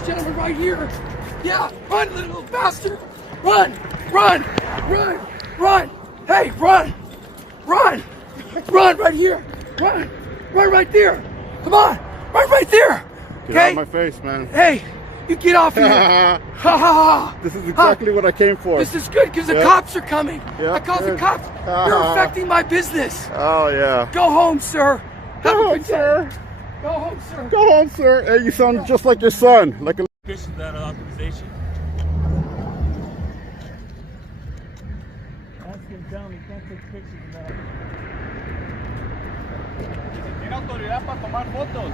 this gentleman right here. Yeah, run, little bastard. Run, run, run, run. Hey, run, run, run right here. Run, run right there. Come on, run right there. Get out of my face, man. Hey, you get off here. Ha ha ha. This is exactly what I came for. This is good because the cops are coming. Yeah, I called the cops. You're affecting my business. Oh, yeah. Go home, sir. Go home, sir. Go home, sir. Go home, sir. Hey, you sound just like your son. Like a Pictures without authorization. Ask him, tell him he can't take pictures without authorization. ¿Tiene autoridad para tomar fotos?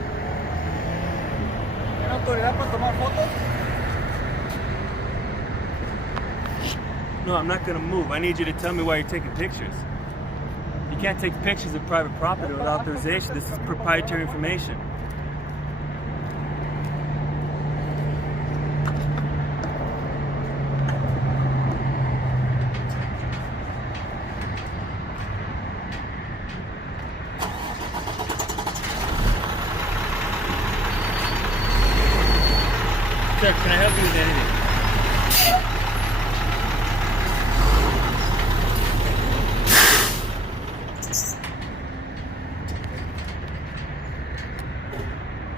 ¿Tiene autoridad para tomar fotos? No, I'm not going to move. I need you to tell me why you're taking pictures. You can't take pictures of private property without authorization. This is proprietary information. Sir, can I help you with anything?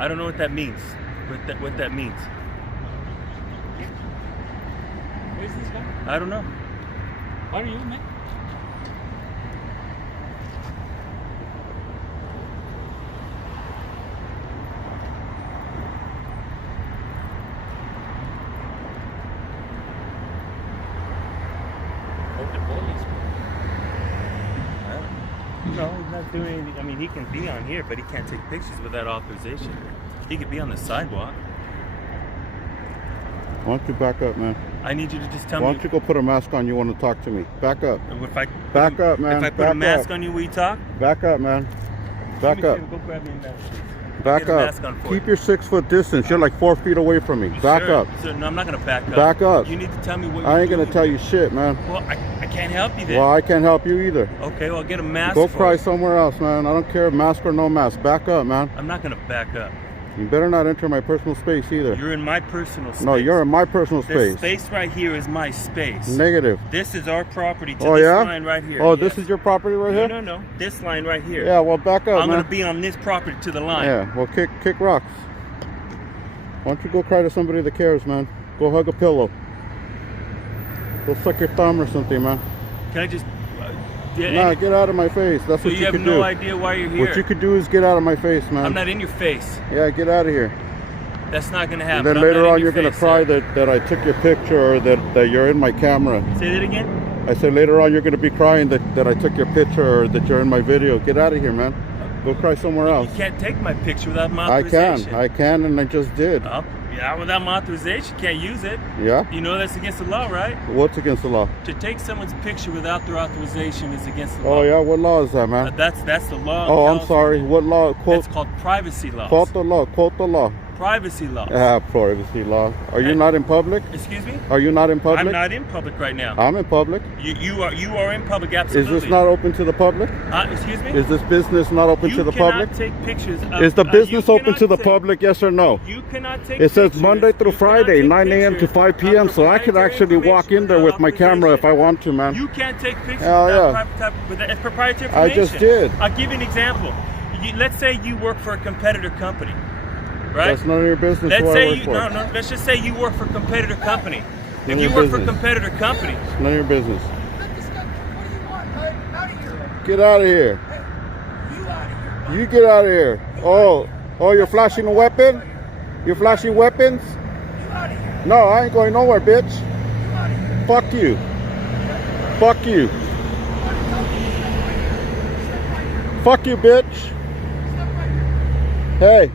I don't know what that means. What that means. Where's this guy? I don't know. What are you, man? No, he's not doing anything. I mean, he can be on here, but he can't take pictures without authorization. He could be on the sidewalk. Why don't you back up, man? I need you to just tell me. Why don't you go put a mask on? You want to talk to me? Back up. Back up, man. If I put a mask on you, will you talk? Back up, man. Back up. Go grab me a mask. Back up. Keep your 6-foot distance. You're like 4 feet away from me. Back up. So, no, I'm not going to back up. Back up. You need to tell me what I ain't going to tell you shit, man. Well, I can't help you then. Well, I can't help you either. Okay, well, get a mask. Go cry somewhere else, man. I don't care, mask or no mask. Back up, man. I'm not going to back up. You better not enter my personal space either. You're in my personal space. No, you're in my personal space. This space right here is my space. Negative. This is our property to Oh, this yeah? line right here. Oh, yes. this is your property right here? No. This line right here. Yeah, well, back up, I'm man. going to be on this property to the line. Yeah, well, kick rocks. Why don't you go cry to somebody that cares, man? Go hug a pillow. Go suck your thumb or something, man. Can I just... Nah, get out of my face. That's so what you have could no do. idea why you're here? What you could do is get out of my face, man. I'm not in your face. Yeah, get out of here. That's not going to happen. And then later on you're going to cry that I took your picture or that you're in my camera. Say that again? I said later on you're going to be crying that I took your picture or that you're in my video. Get out of here, man. Go cry somewhere else. You can't take my picture without my authorization. I can, and I just did. Yeah, without my authorization, you can't use it. Yeah? You know that's against the law, right? What's against the law? To take someone's picture without their authorization is against the law. Oh yeah, what law is that, man? That's the law. Oh, I'm sorry. What law? It's called privacy law. Quote the law. Quote the law. Privacy law. Privacy law. Are you not in public? Excuse me? Are you not in public? I'm not in public right now. I'm in public. You are in public, absolutely. Is this not open to the public? Excuse me? Is this business not open to the public? You cannot take pictures of... Is the business open to the public, yes or no? You cannot take It says pictures. Monday through Friday, 9 a.m. to 5 p.m., so I could actually walk in there with my camera if I want to, man. You can't take pictures yeah. proprietary information. I just did. I'll give you an example. Let's say you work for a competitor company, right? That's none of your business. Let's say you, no. Let's just say you work for a competitor company. None If you of work your for a business. competitor company, It's none of your business. Let this guy, what do you want, bud? Out of here. Get out of here. Hey, you out of here. You get out of here. Oh, you're flashing a weapon? You're flashing weapons? You out of here. No, I ain't going nowhere, bitch. You out of here. Fuck you. Fuck you. Fuck you, bitch. Step right here. Hey,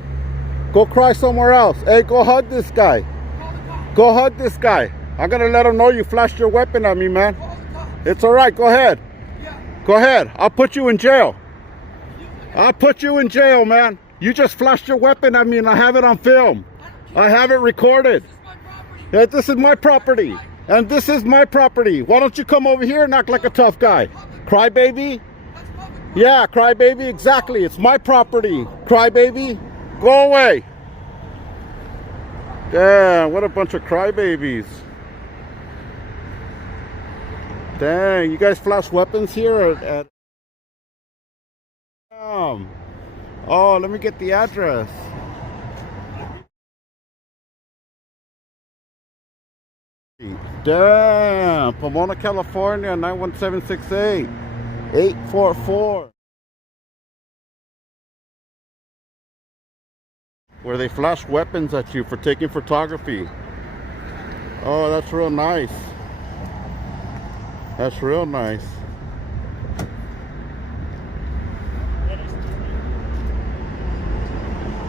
go cry somewhere else. Hey, go hug this guy. Call the cops. Go hug this guy. I'm gonna let him know you flashed your weapon at me, man. Call the cops. It's all right. Go ahead. Yeah. Go ahead. I'll put you in jail. I'll put you in jail, man. You just flashed your weapon at me and I have it on film. I have it recorded. This is my property. Yeah, this is my property. And this is my property. Why don't you come over here and act like a tough guy? Crybaby? That's public. Yeah, crybaby, exactly. It's my property. Crybaby, go away. Damn, what a bunch of crybabies. Dang, you guys flash weapons here at oh, let me get the address. Damn, Pomona, California, 91768 844. Where they flash weapons at you for taking photography. Oh, that's real nice. That's real nice.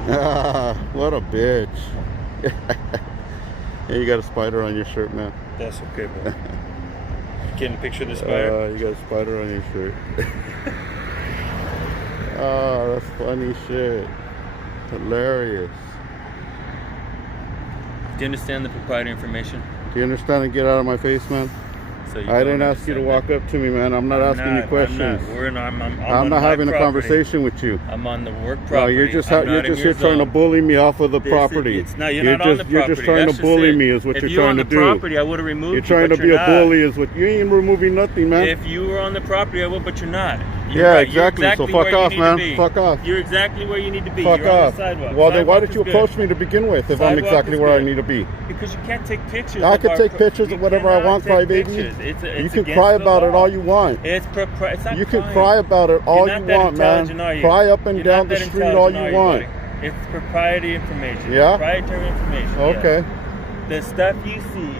Ah, what a bitch. Hey, you got a spider on your shirt, man. That's okay, bro. Getting a picture of the spider. You got a spider on your shirt. Oh, that's funny shit. Hilarious. Do you understand the proprietary information? Do you understand and get out of my face, man? So I didn't ask you to walk up to me, man. I'm not asking you questions. I'm not having a conversation with you. I'm on the work property. No, you're just here trying to bully me off of the property. You're not on the property. You're just trying to bully me is what you're trying to do. If you were on the property, I would have removed you. You're trying to be a bully is what you ain't removing nothing, man. If you were on the property, I would, but you're not. Yeah, exactly. So fuck off, man. Fuck off. You're exactly where you need to be. Fuck you're on off. the sidewalk. Well, then why did you approach me to begin with if I'm exactly where I need to be? Because you can't take pictures. I can take pictures of whatever I want, crybaby. You can cry about it all you want. It's not. You can cry about it all you want, man. Cry up and down the street all you want. It's proprietary information. Yeah? Proprietary information. Okay. Yeah. The stuff you see,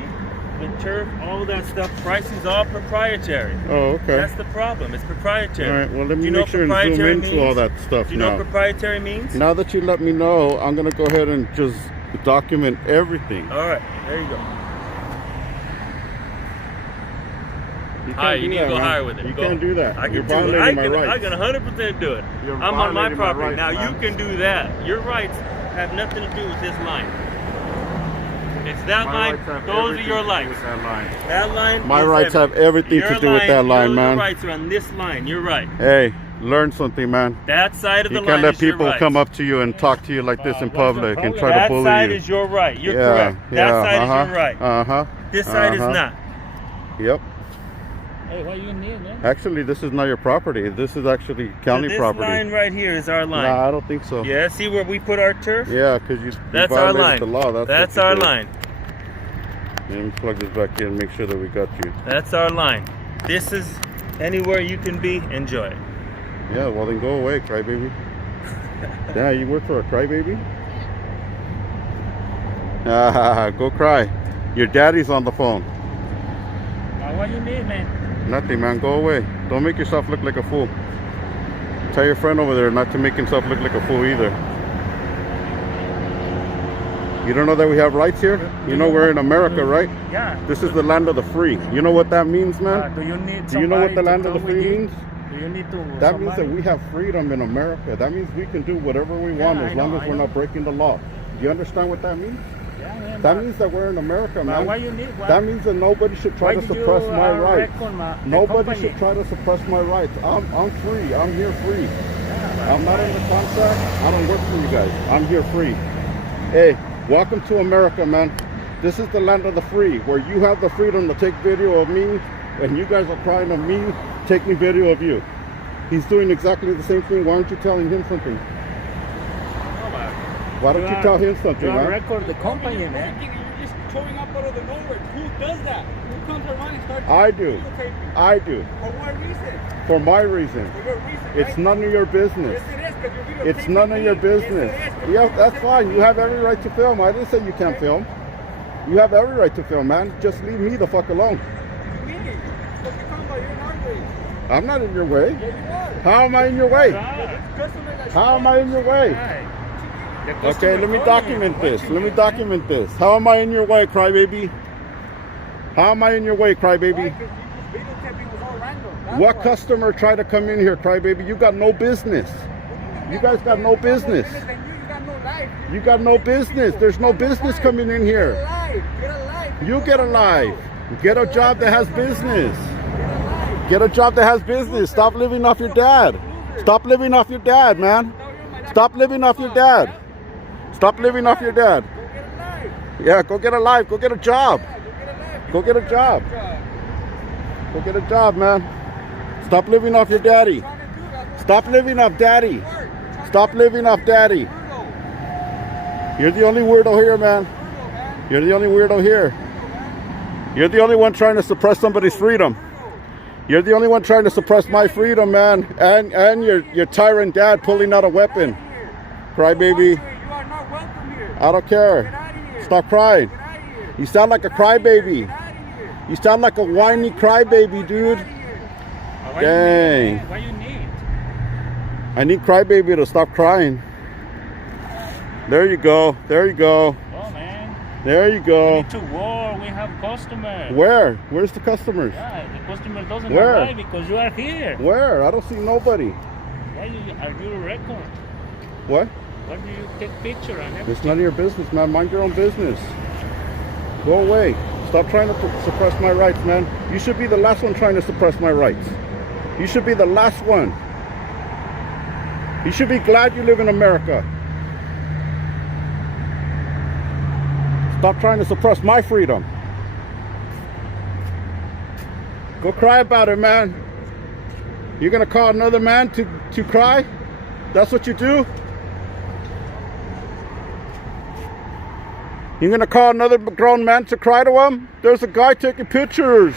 the turf, all that stuff, pricing's all proprietary. Oh, okay. That's the problem. It's proprietary. All right, well, let me make sure and zoom into all that stuff now. Do you know what proprietary means? Now that you let me know, I'm going to go ahead and just document everything. All right, there you go. You need to go higher with it. You can't do that. I You're can violating my rights. I can 100% do it. I'm on my property. Now you can do that. Your rights have nothing to do with this line. It's that line. Those are your rights. That line. My rights have everything to do with that line, man. Your rights are on this line. You're right. Hey, learn something, man. That side of the line. You can't let people come up to you and talk to you like this in public and try to bully you. That side is your right. You're correct. That side is your right. This side is not. Yep. Hey, what you need, man? Actually, this is not your property. This is actually county property. This line right here is our line. Nah, I don't think so. Yeah, see where we put our turf? Yeah, because you That's our line. The law. That's our line. Let me plug this back in and make sure that we got you. That's our line. This is anywhere you can be. Enjoy it. Yeah, well then go away, crybaby. Yeah, you work for a crybaby? Go cry. Your daddy's on the phone. What you need, man? Nothing, man. Go away. Don't make yourself look like a fool. Tell your friend over there not to make himself look like a fool either. You don't know that we have rights here? You know we're in America, right? Yeah. This is the land of the free. You know what that means, man? Do you know what the land of the free means? Do you need to? That means that we have freedom in America. That means we can do whatever we want as long as we're not breaking the law. Do you understand what that means? Yeah, that means that we're in America, man. Why you need? That means that nobody should try to suppress my rights. Nobody should try to suppress my rights. I'm free. I'm here free. I'm not under contract. I don't work for you guys. I'm here free. Hey, welcome to America, man. This is the land of the free, where you have the freedom to take video of me, and you guys are crying of me taking video of you. He's doing exactly the same thing. Why aren't you telling him something? Why don't you tell him something, man? Record the company, man. You're just showing up out of the nowhere. Who does that? Who comes around and starts I do. videotaping? I do. For what reason? For my reason. For your reason, right? It's none of your business. Yes, it is, because you're videotaping. It's none of your business. Yes, it is, Yeah, that's fine. You have every right to film. I didn't say you can't film. You have every right to film, man. Just leave me the fuck alone. What do you mean? What you talking about? You're in our way. I'm not in your way. Yeah, you are. How am I in your way? Customer How am I in your way? Okay, let me document this. Let me document this. How am I in your way, crybaby? How am I in your way, crybaby? What customer tried to come in here, crybaby? You got no business. You guys got no business. You got no business. There's no business coming in here. You get a life. Get a job that has business. Get a job that has business. Stop living off your dad. Stop living off your dad, man. Stop living off your dad. Stop living off your dad. Yeah, go get a life. Go get a job. Go get a job. Go get a job, man. Stop living off your daddy. Stop living off daddy. Stop living off daddy. You're the only weirdo here, man. You're the only weirdo here. You're the only one trying to suppress somebody's freedom. You're the only one trying to suppress my freedom, man. And your tyrant dad pulling out a weapon. Crybaby. I don't care. Stop crying. You sound like a crybaby. You sound like a whiny crybaby, dude. Dang. What you need? I need crybaby to stop crying. There you go. There you go. Oh man. There you We go. need to work. We have customers. Where? Where's the customers? Yeah, the customer doesn't Where? arrive because you are here. Where? I don't see nobody. Why are you a record? What? Why do you take picture and everything? It's none of your business, man. Mind your own business. Go away. Stop trying to suppress my rights, man. You should be the last one trying to suppress my rights. You should be the last one. You should be glad you live in America. Stop trying to suppress my freedom. Go cry about it, man. You're gonna call another man to cry? That's what you do? You're gonna call another grown man to cry to him? There's a guy taking pictures.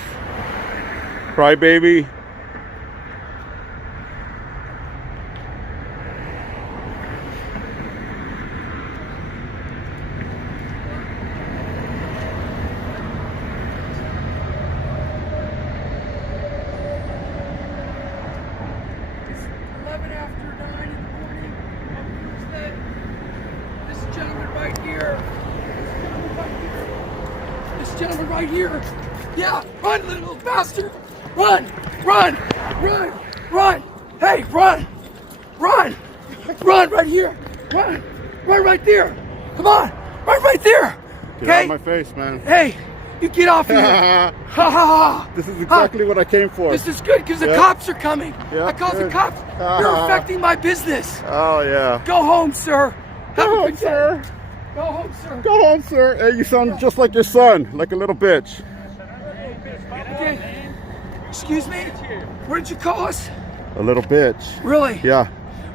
Cry baby. It's 11 after 9 in the morning on Thursday. This gentleman right here. This gentleman right here. Yeah, run, little bastard. Run, run, run, run. Hey, run, run, run right here. Run, run right there. Come on, run right there. Get out Okay? of my face, man. Hey, you get off here. Ha ha ha. This is exactly what I came for. This is good because the Yeah. cops are coming. Yeah, I called the good. cops. You're affecting my business. Oh, yeah. Go home, sir. Have Go a home, good day. sir. Go home, sir. Go home, sir. Hey, you sound just like your son, like a little bitch. Okay. Excuse me? What did you call us? A little bitch. Really? Yeah.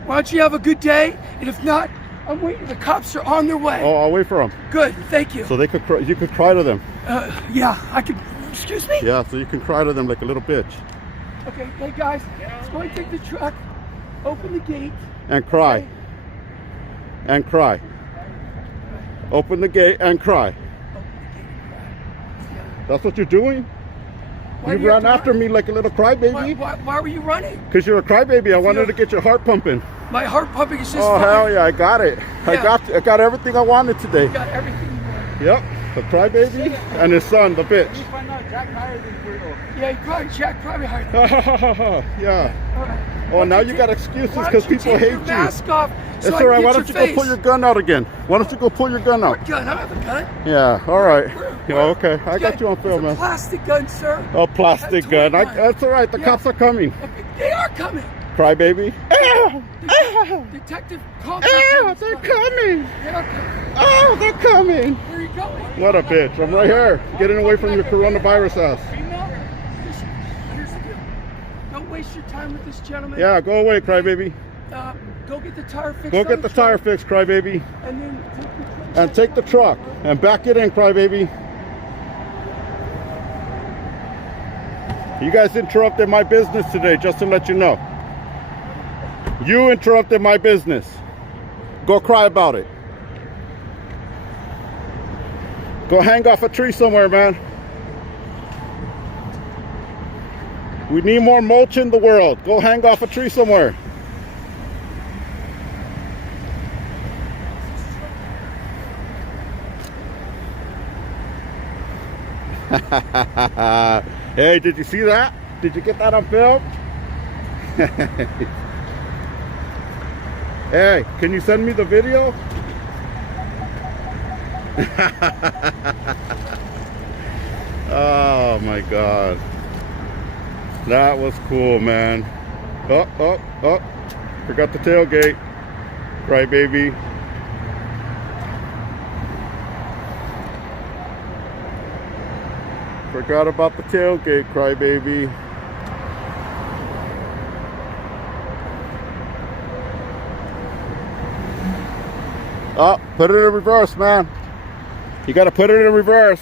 Why don't you have a good day? And if not, I'm waiting. The cops are on their way. Oh, I'll wait for them. Good. Thank you. So they could, you could cry to them. Yeah, I could. Excuse me? Yeah, so you can cry to them like a little bitch. Okay. Hey, guys. Let's go and take the truck. Open the gate. And cry. And cry. Open the gate and cry. That's what you're doing? Why You do have ran to after run? me like a little crybaby? Why were you running? Because you're a crybaby. I wanted to get your heart pumping. My heart pumping is just Oh, fine. hell yeah, I got it. Yeah. I got everything I wanted today. You got everything you want. Yep, the crybaby and his son, the bitch. Yeah, you probably Jack probably hired him. Yeah. All right. Oh, now you got excuses Why because don't you people take hate your you. mask off so It's I all right. can Why get don't you your go pull face? your gun out again? Why don't you go pull your gun out? What gun? I don't have a gun. Yeah, all right. Yeah, Where- okay, I got you on film, It's a man. plastic gun, sir. A plastic A toy gun. gun. That's all right. The Yeah. cops are coming. Okay, they are coming. Crybaby. Detective, call They're coming. They are coming. Oh, they're coming. Where are you going? What a bitch. I'm right here. Getting away from your coronavirus ass. Here's the deal. Don't waste your time with this gentleman. Yeah, go away, crybaby. Go get the tire fixed. Go on get the tire truck, fixed, crybaby. And then take the truck. And take the truck and back it in, crybaby. You guys interrupted my business today, just to let you know. You interrupted my business. Go cry about it. Go hang off a tree somewhere, man. We need more mulch in the world. Go hang off a tree somewhere. Hey, did you see that? Did you get that on film? Hey, can you send me the video? Oh my God. That was cool, man. Oh. Forgot the tailgate. Right, baby. Forgot about the tailgate, crybaby. Oh, put it in reverse, man. You gotta put it in reverse.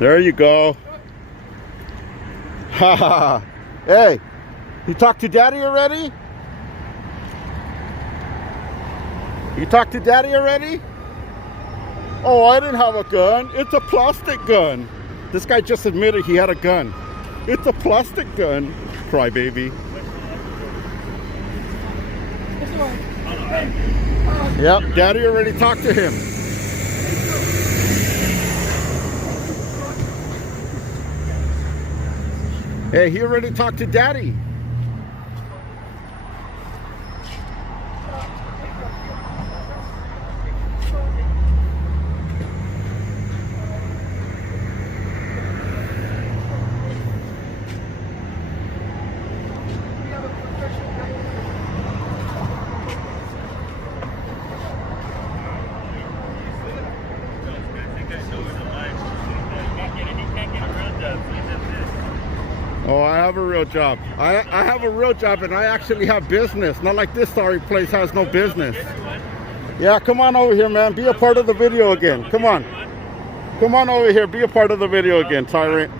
There you go. Ha. Hey, you talked to Daddy already? You talked to Daddy already? Oh, I didn't have a gun. It's a plastic gun. This guy just admitted he had a gun. It's a plastic gun, crybaby. Yep, Daddy already talked to him. Hey, he already talked to Daddy. Oh, I have a real job. I have a real job, and I actually have business. Not like this sorry place has no business. Yeah, come on over here, man. Be a part of the video again. Come on. Come on over here. Be a part of the video again, Tyrant.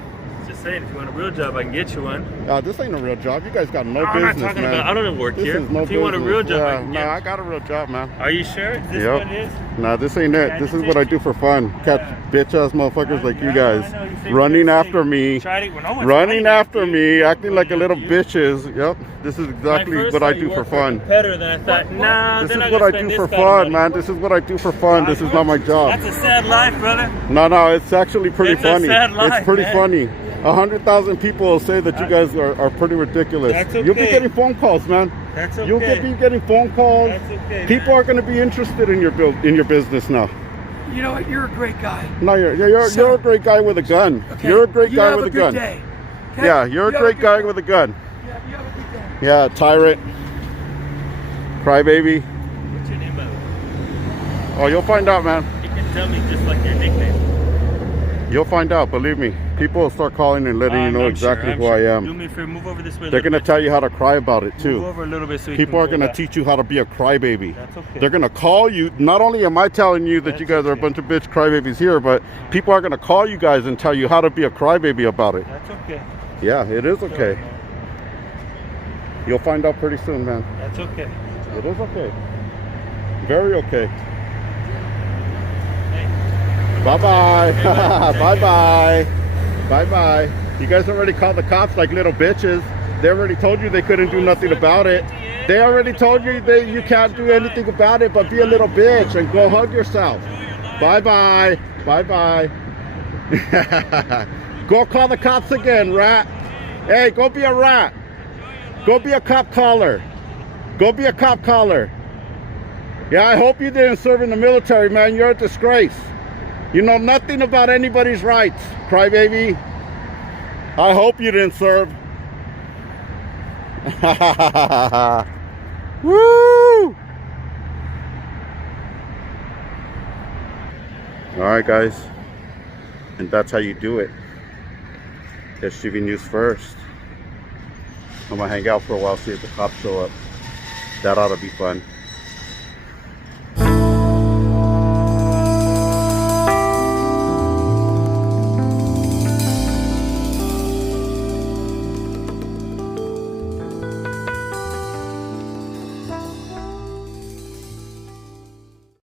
Just saying, if you want a real job, I can get you one. This ain't a real job. You guys got no I'm business, not talking man. about, I don't work here. Is no if you want a real job, I can no, get I got a real job, man. Are you sure? Is this Yep. what it is? Nah, this ain't it. This is what I do for fun. Catch bitch-ass motherfuckers like you guys. I know. You say Running you after me. Running after me. Acting like a little bitches. Yep. This is exactly what I do for fun. Better than I thought. Nah, This is what I do for fun, man. This is what I do for fun. This is not my job. That's a sad life, brother. No, it's actually pretty funny. A sad life, it's pretty man. funny. 100,000 people will say that you guys are pretty ridiculous. That's okay. You'll be getting phone calls, man. That's okay. You'll be getting phone calls. That's okay, People are going to be interested in your business now. You know what? You're a great guy. No, you're a great guy with a gun. Okay. You're a great You guy have with a a good gun. day. Okay? Yeah, you're a great guy with a gun. Yeah, you have a good day. Yeah, Tyrant. Crybaby. What's your name, brother? Oh, you'll find out, man. You can tell me just like your nickname. You'll find out, believe me. People will start calling and letting you know exactly who I am. Do me a favor, move over this way. They're going to tell you how to cry about it, too. Move over a little bit so People are going to teach you how to be a crybaby. That's okay. They're going to call you. Not only am I telling you that you guys are a bunch of bitch crybabies here, but people are going to call you guys and tell you how to be a crybaby about it. That's okay. Yeah, it is okay. You'll find out pretty soon, man. That's okay. It is okay. Very okay. Bye-bye. Bye-bye. Bye-bye. You guys already called the cops like little bitches. They already told you they couldn't do nothing about it. They already told you that you can't do anything about it but be a little bitch and go hug yourself. Bye-bye. Bye-bye. Go call the cops again, rat. Hey, go be a rat. Go be a cop caller. Go be a cop caller. Yeah, I hope you didn't serve in the military, man. You're a disgrace. You know nothing about anybody's rights, crybaby. I hope you didn't serve. Woo! Alright, guys. And that's how you do it. SGV News first. I'm gonna hang out for a while, see if the cops show up. That ought to be fun.